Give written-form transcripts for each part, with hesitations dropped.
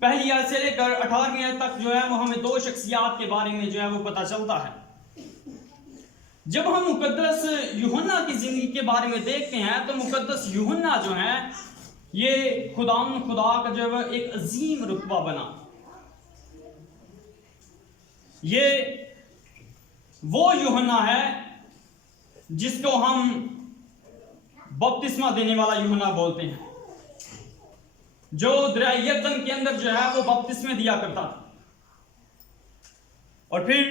پہلی آیت سے لے کر 18ویں آیت تک جو ہے وہ ہمیں دو شخصیات کے بارے میں جو ہے وہ پتہ چلتا ہے. جب ہم مقدس یوحنا کی زندگی کے بارے میں دیکھتے ہیں تو مقدس یوحنا جو ہے یہ خدا کا جو ہے ایک عظیم رتبہ بنا. یہ وہ یوحنا ہے جس کو ہم بپتسمہ دینے والا یوحنا بولتے ہیں, جو دریائے یردن کے اندر جو ہے وہ بپتسمے دیا کرتا تھا. اور پھر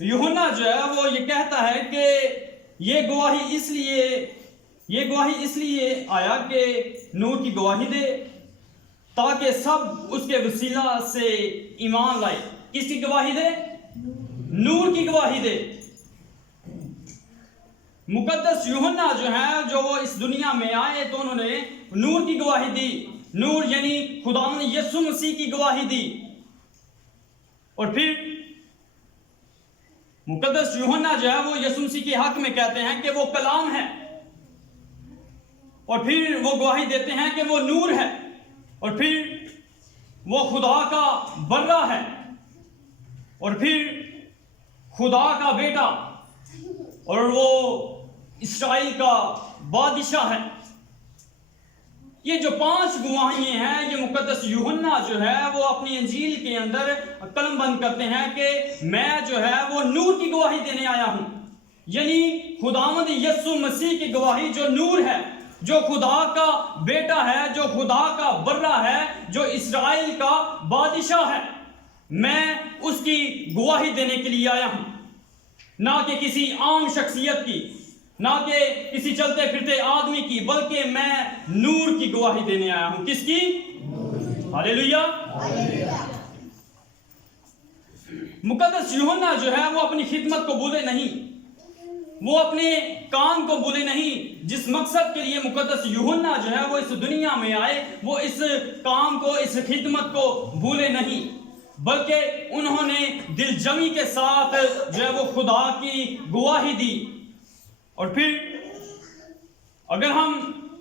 یوحنا جو ہے وہ یہ کہتا ہے کہ یہ گواہی اس لیے آیا کہ نور کی گواہی دے تاکہ سب اس کے وسیلہ سے ایمان لائے. کس کی گواہی دے؟ نور کی گواہی دے. مقدس یوحنا جو ہے جو وہ اس دنیا میں آئے تو انہوں نے نور کی گواہی دی. نور یعنی خداوند یسوع مسیح کی گواہی دی. اور پھر مقدس یوحنا جو ہے وہ یسوع مسیح کے حق میں کہتے ہیں کہ وہ کلام ہے, اور پھر وہ گواہی دیتے ہیں کہ وہ نور ہے, اور پھر وہ خدا کا برہ ہے, اور پھر خدا کا بیٹا, اور وہ اسرائیل کا بادشاہ ہے. یہ جو 5 گواہیاں ہیں یہ مقدس یوحنا جو ہے وہ اپنی انجیل کے اندر قلم بند کرتے ہیں کہ میں جو ہے وہ نور کی گواہی دینے آیا ہوں. یعنی خداوند یسوع مسیح کی گواہی جو نور ہے, جو خدا کا بیٹا ہے, جو خدا کا برہ ہے, جو اسرائیل کا بادشاہ ہے, میں اس کی گواہی دینے کے لیے آیا ہوں. نہ کہ کسی عام شخصیت کی, نہ کہ کسی چلتے پھرتے آدمی کی, بلکہ میں نور کی گواہی دینے آیا ہوں. کس کی؟ ہاللیلویا. مقدس یوحنا جو ہے وہ اپنی خدمت کو بھولے نہیں, وہ اپنے کام کو بھولے نہیں. جس مقصد کے لیے مقدس یوحنا جو ہے وہ اس دنیا میں آئے, وہ اس کام کو, اس خدمت کو بھولے نہیں, بلکہ انہوں نے دل جمی کے ساتھ جو ہے وہ خدا کی گواہی دی. اور پھر اگر ہم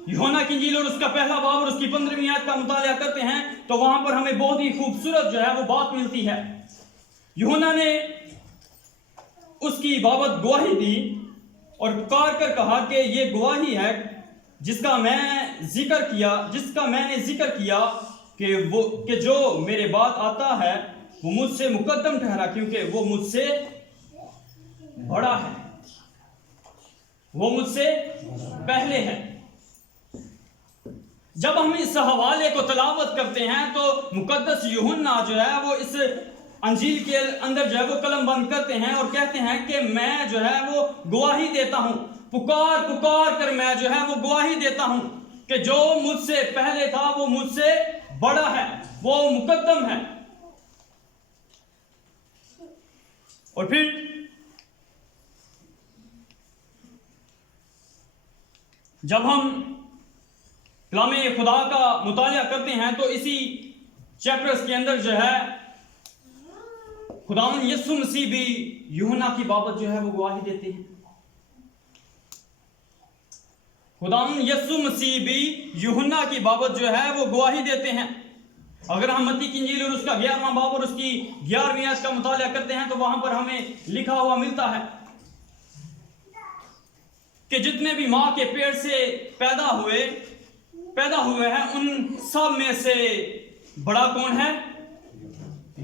یوحنا کی انجیل اور اس کا پہلا باب اور اس کی 15ویں آیت کا مطالعہ کرتے ہیں تو وہاں پر ہمیں بہت ہی خوبصورت جو ہے وہ بات ملتی ہے. یوحنا نے اس کی بابت گواہی دی اور پکار کر کہا کہ یہ گواہی ہے جس کا میں نے ذکر کیا کہ جو میرے بعد آتا ہے وہ مجھ سے مقدم ٹھہرا, کیونکہ وہ مجھ سے بڑا ہے, وہ مجھ سے پہلے ہے. جب ہم اس حوالے کو تلاوت کرتے ہیں تو مقدس یوحنا جو ہے وہ اس انجیل کے اندر جو ہے وہ قلم بند کرتے ہیں اور کہتے ہیں کہ میں جو ہے وہ گواہی دیتا ہوں, پکار کر میں جو ہے وہ گواہی دیتا ہوں کہ جو مجھ سے پہلے تھا وہ مجھ سے بڑا ہے, وہ مقدم ہے. اور پھر جب ہم کلام خدا کا مطالعہ کرتے ہیں تو اسی چیپٹرز کے اندر جو ہے خداوند یسوع مسیح بھی یوحنا کی بابت جو ہے وہ گواہی دیتے ہیں. خداوند یسوع مسیح بھی یوحنا کی بابت جو ہے وہ گواہی دیتے ہیں. اگر ہم متی کی انجیل اور اس کا 11واں باب اور اس کی 11ویں آیت کا مطالعہ کرتے ہیں تو وہاں پر ہمیں لکھا ہوا ملتا ہے کہ جتنے بھی ماں کے پیٹ سے پیدا ہوئے ہیں ان سب میں سے بڑا کون ہے؟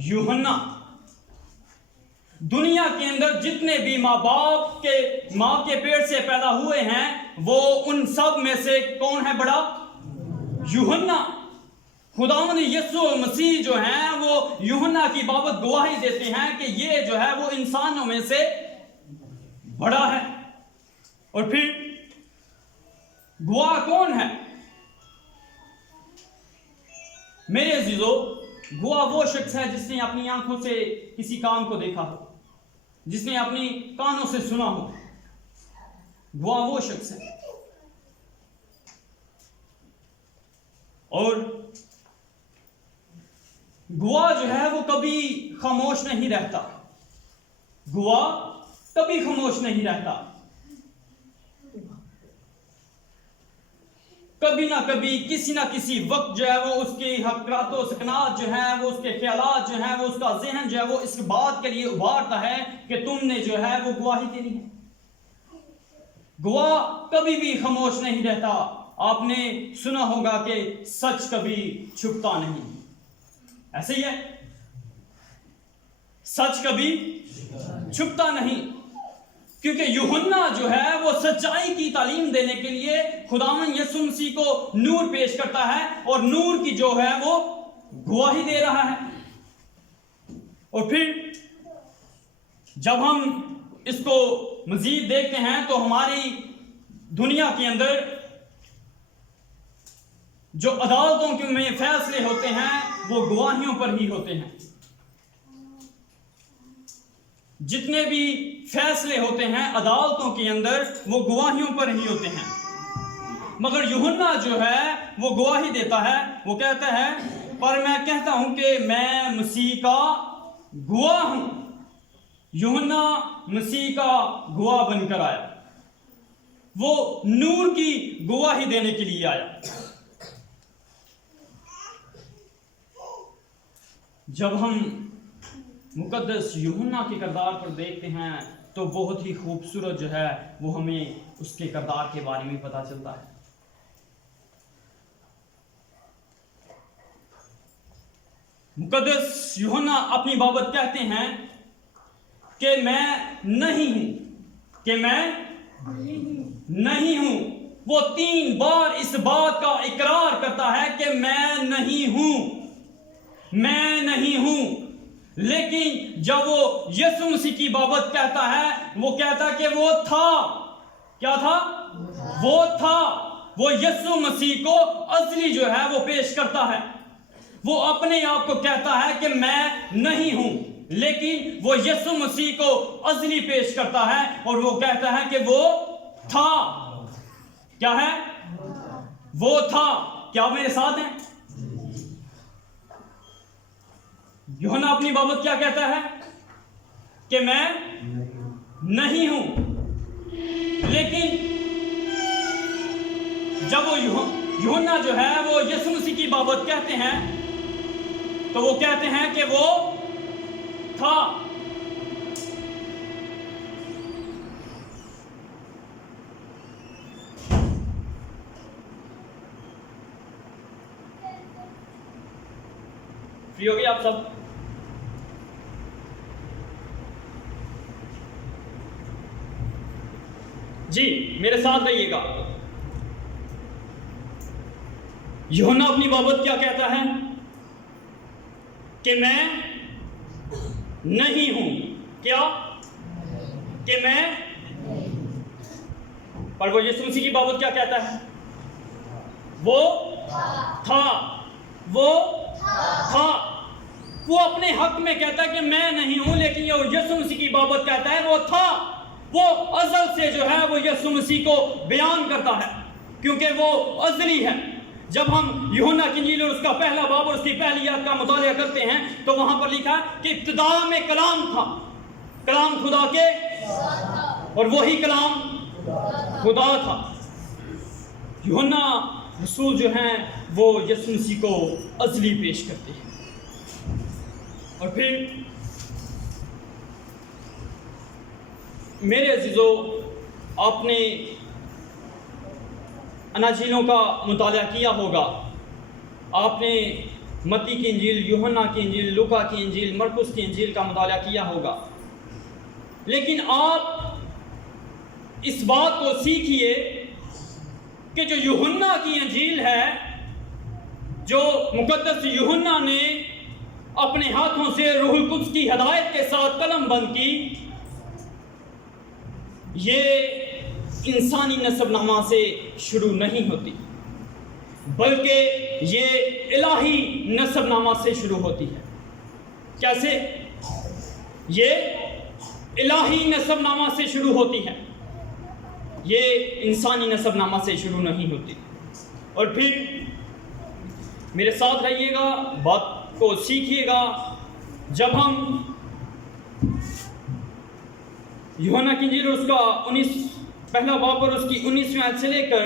یوحنا. دنیا کے اندر جتنے بھی ماں کے پیٹ سے پیدا ہوئے ہیں وہ ان سب میں سے کون ہے بڑا؟ یوحنا. خداوند یسوع مسیح جو ہیں وہ یوحنا کی بابت گواہی دیتے ہیں کہ یہ جو ہے وہ انسانوں میں سے بڑا ہے. اور پھر گواہ کون ہے؟ میرے عزیزو, گواہ وہ شخص ہے جس نے اپنی آنکھوں سے کسی کام کو دیکھا ہو, جس نے اپنی کانوں سے سنا ہو. گواہ وہ شخص ہے. اور گواہ جو ہے وہ کبھی خاموش نہیں رہتا. گواہ کبھی خاموش نہیں رہتا. کبھی نہ کبھی کسی نہ کسی وقت جو ہے وہ اس کی حقرات و سکنات جو ہیں وہ اس کے خیالات جو ہیں وہ اس کا ذہن جو ہے وہ اس بات کے لیے ابھارتا ہے کہ تم نے جو ہے وہ گواہی دینی ہے. گواہ کبھی بھی خاموش نہیں رہتا. آپ نے سنا ہوگا کہ سچ کبھی چھپتا نہیں. ایسے ہی ہے, سچ کبھی چھپتا نہیں. کیونکہ یوحنا جو ہے وہ سچائی کی تعلیم دینے کے لیے خداوند یسوع مسیح کو نور پیش کرتا ہے, اور نور کی جو ہے وہ گواہی دے رہا ہے. اور پھر جب ہم اس کو مزید دیکھتے ہیں تو ہماری دنیا کے اندر جو عدالتوں میں فیصلے ہوتے ہیں وہ گواہیوں پر ہی ہوتے ہیں. جتنے بھی فیصلے ہوتے ہیں عدالتوں کے اندر وہ گواہیوں پر ہی ہوتے ہیں. مگر یوحنا جو ہے وہ گواہی دیتا ہے. وہ کہتا ہے پر میں کہتا ہوں کہ میں مسیح کا گواہ ہوں. یوحنا مسیح کا گواہ بن کر آیا. وہ نور کی گواہی دینے کے لیے آیا. جب ہم مقدس یوحنا کے کردار پر دیکھتے ہیں تو بہت ہی خوبصورت جو ہے وہ ہمیں اس کے کردار کے بارے میں پتہ چلتا ہے. مقدس یوحنا اپنی بابت کہتے ہیں کہ میں نہیں ہوں, کہ میں نہیں ہوں. وہ 3 بار اس بات کا اقرار کرتا ہے کہ میں نہیں ہوں, میں نہیں ہوں. لیکن جب وہ یسوع مسیح کی بابت کہتا ہے وہ کہتا کہ وہ تھا. کیا تھا؟ وہ تھا. وہ یسوع مسیح کو ازلی جو ہے وہ پیش کرتا ہے. وہ اپنے آپ کو کہتا ہے کہ میں نہیں ہوں, لیکن وہ یسوع مسیح کو ازلی پیش کرتا ہے اور وہ کہتا ہے کہ وہ تھا. کیا ہے؟ وہ تھا. کیا میرے ساتھ ہیں؟ یوحنا اپنی بابت کیا کہتا ہے کہ میں نہیں ہوں. لیکن جب وہ یوحنا جو ہے وہ یسوع مسیح کی بابت کہتے ہیں تو وہ کہتے ہیں کہ وہ تھا. فری ہو گئے آپ سب؟ جی میرے ساتھ رہیے گا. یوحنا اپنی بابت کیا کہتا ہے کہ میں نہیں ہوں. کیا؟ کہ میں. پر وہ یسوع مسیح کی بابت کیا کہتا ہے؟ وہ تھا. وہ تھا. وہ اپنے حق میں کہتا ہے کہ میں نہیں ہوں, لیکن یہ یسوع مسیح کی بابت کہتا ہے وہ تھا. وہ ازل سے جو ہے وہ یسوع مسیح کو بیان کرتا ہے کیونکہ وہ ازلی ہے. جب ہم یوحنا کی انجیل اور اس کا پہلا باب اور اس کی پہلی آیت کا مطالعہ کرتے ہیں تو وہاں پر لکھا کہ ابتدا میں کلام تھا, کلام خدا کے, اور وہی کلام خدا تھا. یوحنا رسول جو ہیں وہ یسوع مسیح کو ازلی پیش کرتے ہیں. اور پھر میرے عزیزو, آپ نے اناجیلوں کا مطالعہ کیا ہوگا. آپ نے متی کی انجیل, یوحنا کی انجیل, لوکا کی انجیل, مرکس کی انجیل کا مطالعہ کیا ہوگا. لیکن آپ اس بات کو سیکھیے کہ جو یوحنا کی انجیل ہے, جو مقدس یوحنا نے اپنے ہاتھوں سے روح القدس کی ہدایت کے ساتھ قلم بند کی, یہ انسانی نسب نامہ سے شروع نہیں ہوتی بلکہ یہ الہی نسب نامہ سے شروع ہوتی ہے. کیسے؟ یہ الہی نسب نامہ سے شروع ہوتی ہے, یہ انسانی نسب نامہ سے شروع نہیں ہوتی. اور پھر میرے ساتھ رہیے گا, بات کو سیکھیے گا. جب ہم یوحنا کی انجیل اس کا پہلا باب اور اس کی 19ویں آیت سے لے کر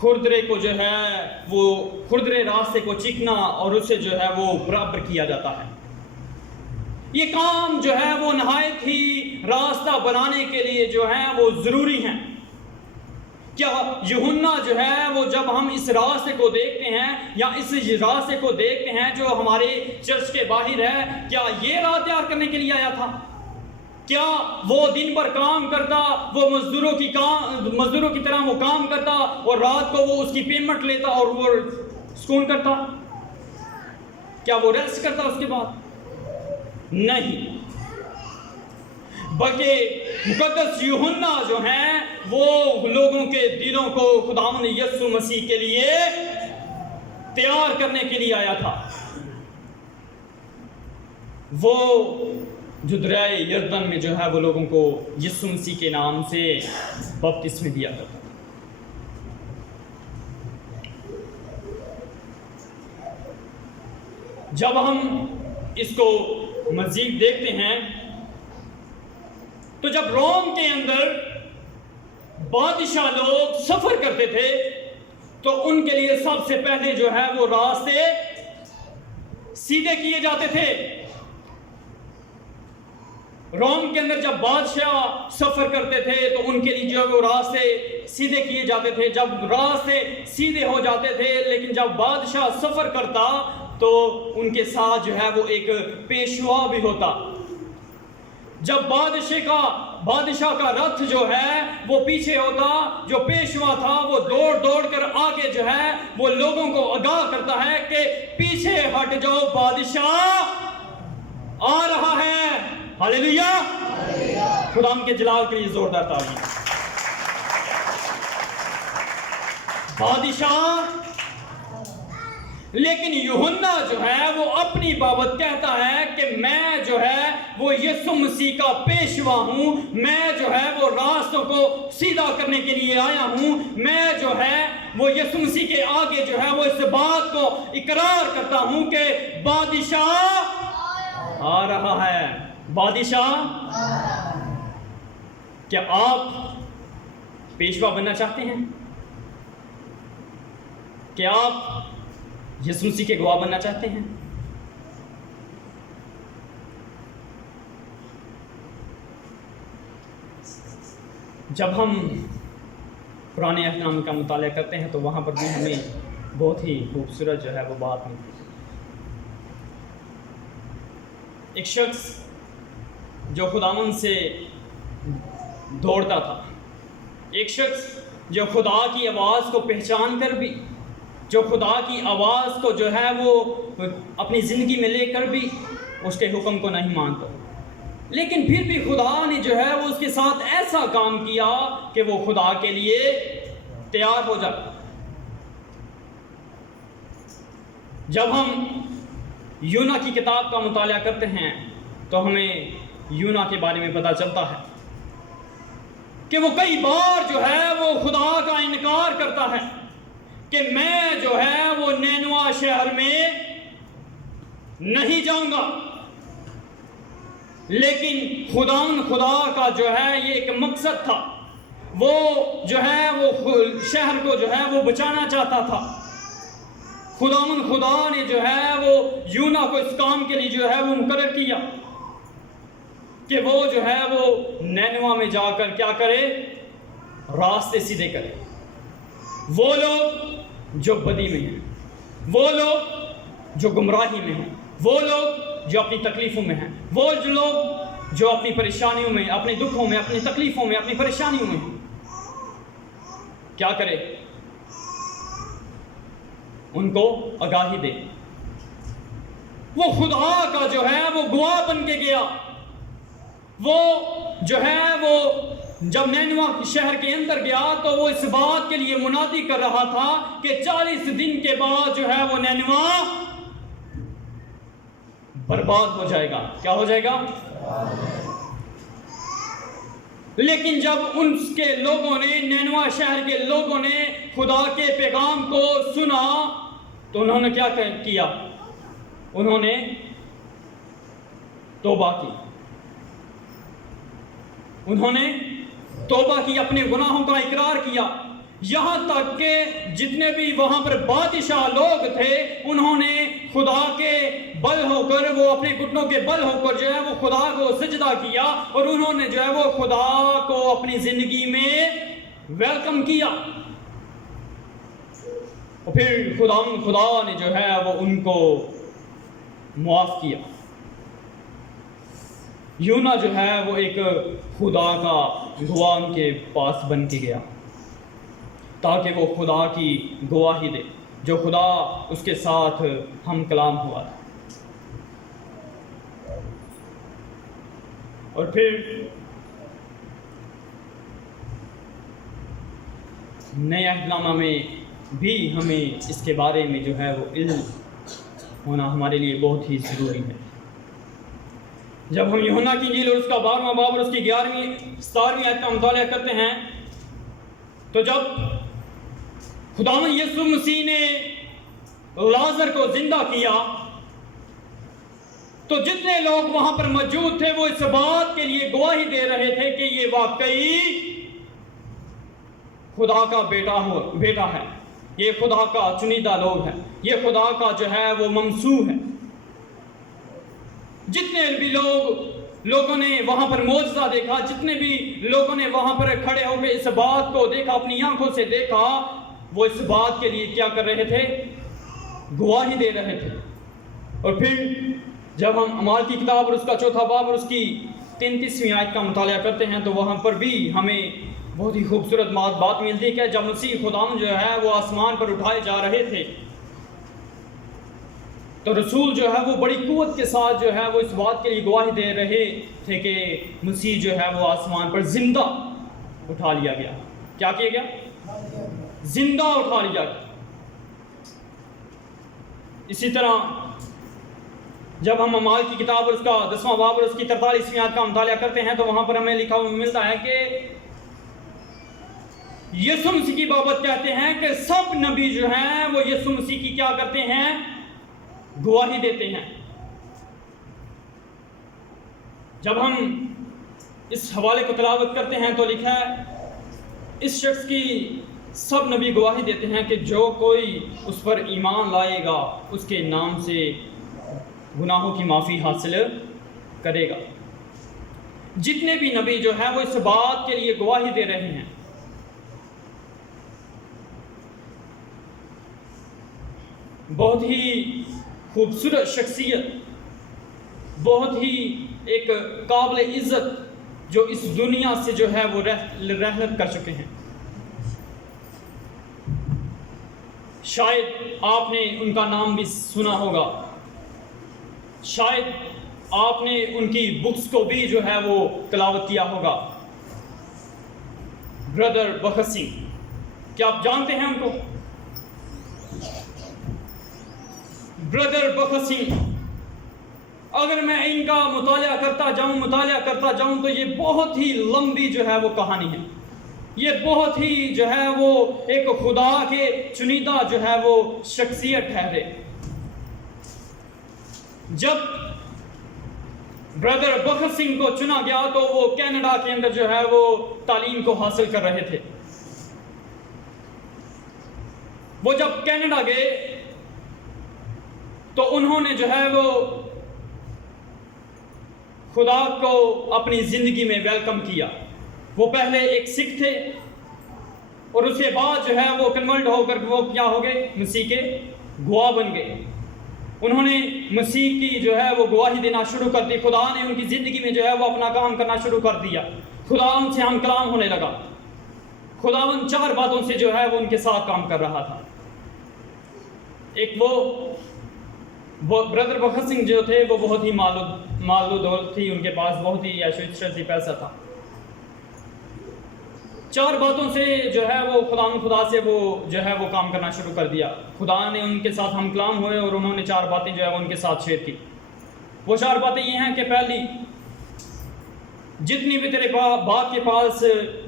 خردرے کو جو ہے وہ خردرے راستے کو چکنا اور اسے جو ہے وہ برابر کیا جاتا ہے. یہ کام جو ہے وہ نہایت ہی راستہ بنانے کے لیے جو ہے وہ ضروری ہیں. کیا یوحنا جو ہے وہ جب ہم اس راستے کو دیکھتے ہیں یا اس راستے کو دیکھتے ہیں جو ہمارے چرچ کے باہر ہے، کیا یہ راہ تیار کرنے کے لیے آیا تھا؟ کیا وہ دن بھر کام کرتا، وہ مزدوروں کی طرح وہ کام کرتا اور رات کو وہ اس کی پیمنٹ لیتا اور وہ سکون کرتا؟ کیا وہ ریسٹ کرتا اس کے بعد؟ نہیں، بلکہ مقدس یوحنا جو ہیں وہ لوگوں کے دلوں کو خداوند یسوع مسیح کے لیے تیار کرنے کے لیے آیا تھا. وہ جو دریائے یردن میں جو ہے وہ لوگوں کو یسوع مسیح کے نام سے بپتسمہ دیا کرتا تھا. جب ہم اس کو مزید دیکھتے ہیں تو جب روم کے اندر بادشاہ لوگ سفر کرتے تھے تو ان کے لیے سب سے پہلے جو ہے وہ راستے سیدھے کیے جاتے تھے. روم کے اندر جب بادشاہ سفر کرتے تھے تو ان کے لیے جو وہ راستے سیدھے کیے جاتے تھے. جب راستے سیدھے ہو جاتے تھے لیکن جب بادشاہ سفر کرتا تو ان کے ساتھ جو ہے وہ ایک پیشوا بھی ہوتا. جب بادشاہ کا رتھ جو ہے وہ پیچھے ہوتا، جو پیشوا تھا وہ دوڑ کر آگے جو ہے وہ لوگوں کو آگاہ کرتا ہے کہ پیچھے ہٹ جاؤ، بادشاہ آ رہا ہے. ہاللیلویا، خدا کے جلال کے لیے زوردار تعریف. بادشاہ، لیکن یوحنا جو ہے وہ اپنی بابت کہتا ہے کہ میں جو ہے وہ یسوع مسیح کا پیشوا ہوں، میں جو ہے وہ راستوں کو سیدھا کرنے کے لیے آیا ہوں. میں جو ہے وہ یسوع مسیح کے آگے جو ہے وہ اس بات کو اقرار کرتا ہوں کہ بادشاہ آ رہا ہے. بادشاہ، کیا آپ پیشوا بننا چاہتے ہیں؟ کیا آپ یسوع مسیح کے گواہ بننا چاہتے ہیں؟ جب ہم پرانے احکام کا مطالعہ کرتے ہیں تو وہاں پر بھی ہمیں بہت ہی خوبصورت جو ہے وہ بات ملتی ہے. ایک شخص جو خداوند سے دوڑتا تھا، ایک شخص جو خدا کی آواز کو پہچان کر بھی، جو خدا کی آواز کو جو ہے وہ اپنی زندگی میں لے کر بھی اس کے حکم کو نہیں مانتا، لیکن پھر بھی خدا نے جو ہے وہ اس کے ساتھ ایسا کام کیا کہ وہ خدا کے لیے تیار ہو جاتا. جب ہم یونا کی کتاب کا مطالعہ کرتے ہیں تو ہمیں یونا کے بارے میں پتہ چلتا ہے کہ وہ کئی بار جو ہے وہ خدا کا انکار کرتا ہے کہ میں جو ہے وہ نینوا شہر میں نہیں جاؤں گا. لیکن خدا کا جو ہے یہ ایک مقصد تھا، وہ جو ہے وہ شہر کو جو ہے وہ بچانا چاہتا تھا. خدا نے جو ہے وہ یونا کو اس کام کے لیے جو ہے وہ مقرر کیا کہ وہ جو ہے وہ نینوا میں جا کر کیا کرے؟ راستے سیدھے کرے. وہ لوگ جو بدی میں ہیں، وہ لوگ جو گمراہی میں ہیں، وہ لوگ جو اپنی تکلیفوں میں ہیں، وہ لوگ جو اپنی پریشانیوں میں، اپنے دکھوں میں، اپنی تکلیفوں میں، اپنی پریشانیوں میں ہیں، کیا کرے؟ ان کو آگاہی دے. وہ خدا کا جو ہے وہ گواہ بن کے گیا. وہ جو ہے وہ جب نینوا شہر کے اندر گیا تو وہ اس بات کے لیے منادی کر رہا تھا کہ 40 دن کے بعد جو ہے وہ نینوا برباد ہو جائے گا. کیا ہو جائے گا؟ لیکن جب ان کے لوگوں نے، نینوا شہر کے لوگوں نے خدا کے پیغام کو سنا تو انہوں نے کیا کیا؟ انہوں نے توبہ کی. انہوں نے توبہ کی، اپنے گناہوں کا اقرار کیا. یہاں تک کہ جتنے بھی وہاں پر بادشاہ لوگ تھے انہوں نے خدا کے بل ہو کر، وہ اپنے گھٹنوں کے بل ہو کر جو ہے وہ خدا کو سجدہ کیا، اور انہوں نے جو ہے وہ خدا کو اپنی زندگی میں ویلکم کیا، اور پھر خدا نے جو ہے وہ ان کو معاف کیا۔ یونا جو ہے وہ ایک خدا کا گواہ ان کے پاس بن کے گیا تاکہ وہ خدا کی گواہی دے جو خدا اس کے ساتھ ہم کلام ہوا تھا۔ اور پھر نئے عہد نامہ میں بھی ہمیں اس کے بارے میں جو ہے وہ علم ہونا ہمارے لیے بہت ہی ضروری ہے۔ جب ہم یوحنا کی انجیل اور اس کا 12واں باب اور اس کی 17ویں آیت کا مطالعہ کرتے ہیں تو جب خداوند یسوع مسیح نے لازر کو زندہ کیا تو جتنے لوگ وہاں پر موجود تھے وہ اس بات کے لیے گواہی دے رہے تھے کہ یہ واقعی خدا کا بیٹا ہے، یہ خدا کا چنیدہ لوگ ہے، یہ خدا کا جو ہے وہ ممسوح ہے۔ جتنے بھی لوگوں نے وہاں پر معجزہ دیکھا، جتنے بھی لوگوں نے وہاں پر کھڑے ہو کے اس بات کو دیکھا، اپنی آنکھوں سے دیکھا، وہ اس بات کے لیے کیا کر رہے تھے؟ گواہی دے رہے تھے۔ اور پھر جب ہم اعمال کی کتاب اور اس کا 4واں باب اور اس کی 33ویں آیت کا مطالعہ کرتے ہیں تو وہاں پر بھی ہمیں بہت ہی خوبصورت بات ملتی ہے کہ جب مسیح خداوند جو ہے وہ آسمان پر اٹھائے جا رہے تھے تو رسول جو ہے وہ بڑی قوت کے ساتھ جو ہے وہ اس بات کے لیے گواہی دے رہے تھے کہ مسیح جو ہے وہ آسمان پر زندہ اٹھا لیا گیا۔ کیا کیا گیا؟ زندہ اٹھا لیا گیا۔ اسی طرح جب ہم اعمال کی کتاب اور اس کا 10واں باب اور اس کی 43ویں آیت کا مطالعہ کرتے ہیں تو وہاں پر ہمیں لکھا ہوا ملتا ہے کہ یسوع مسیح کی بابت کہتے ہیں کہ سب نبی جو ہیں وہ یسوع مسیح کی کیا کرتے ہیں؟ گواہی دیتے ہیں۔ جب ہم اس حوالے کو تلاوت کرتے ہیں تو لکھا ہے اس شخص کی سب نبی گواہی دیتے ہیں کہ جو کوئی اس پر ایمان لائے گا اس کے نام سے گناہوں کی معافی حاصل کرے گا۔ جتنے بھی نبی جو ہیں وہ اس بات کے لیے گواہی دے رہے ہیں۔ بہت ہی خوبصورت شخصیت، بہت ہی ایک قابل عزت جو اس دنیا سے جو ہے وہ رحلت کر چکے ہیں۔ شاید آپ نے ان کا نام بھی سنا ہوگا، شاید آپ نے ان کی بکس کو بھی جو ہے وہ تلاوت کیا ہوگا۔ بردر بخت سنگھ، کیا آپ جانتے ہیں ان کو؟ بردر بخت سنگھ، اگر میں ان کا مطالعہ کرتا جاؤں تو یہ بہت ہی لمبی جو ہے وہ کہانی ہے۔ یہ بہت ہی جو ہے وہ ایک خدا کے چنیدہ جو ہے وہ شخصیت ٹھہرے۔ جب بردر بخت سنگھ کو چنا گیا تو وہ کینیڈا کے اندر جو ہے وہ تعلیم کو حاصل کر رہے تھے۔ وہ جب کینیڈا گئے تو انہوں نے جو ہے وہ خدا کو اپنی زندگی میں ویلکم کیا۔ وہ پہلے ایک سکھ تھے اور اس کے بعد جو ہے وہ کنورٹ ہو کر وہ کیا ہو گئے؟ مسیح کے گواہ بن گئے۔ انہوں نے مسیح کی جو ہے وہ گواہی دینا شروع کر دی۔ خدا نے ان کی زندگی میں جو ہے وہ اپنا کام کرنا شروع کر دیا۔ خداوند سے ہم کلام ہونے لگا۔ خداوند 4 باتوں سے جو ہے وہ ان کے ساتھ کام کر رہا تھا۔ ایک وہ بردر بخت سنگھ جو تھے وہ بہت ہی مال و دولت تھی ان کے پاس، بہت ہی عیش و عشرت پیسہ تھا۔ 4 باتوں سے جو ہے وہ خدا سے وہ جو ہے وہ کام کرنا شروع کر دیا۔ خدا نے ان کے ساتھ ہم کلام ہوئے اور انہوں نے 4 باتیں جو ہے وہ ان کے ساتھ شیئر کی۔ وہ 4 باتیں یہ ہیں کہ پہلی، جتنی بھی تیرے باپ کے پاس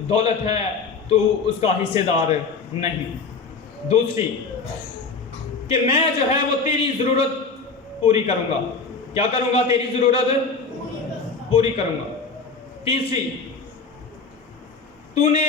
دولت ہے تو اس کا حصے دار نہیں۔ دوسری کہ میں جو ہے وہ تیری ضرورت پوری کروں گا۔ کیا کروں گا؟ تیری ضرورت پوری کروں گا۔ تیسری، تو نے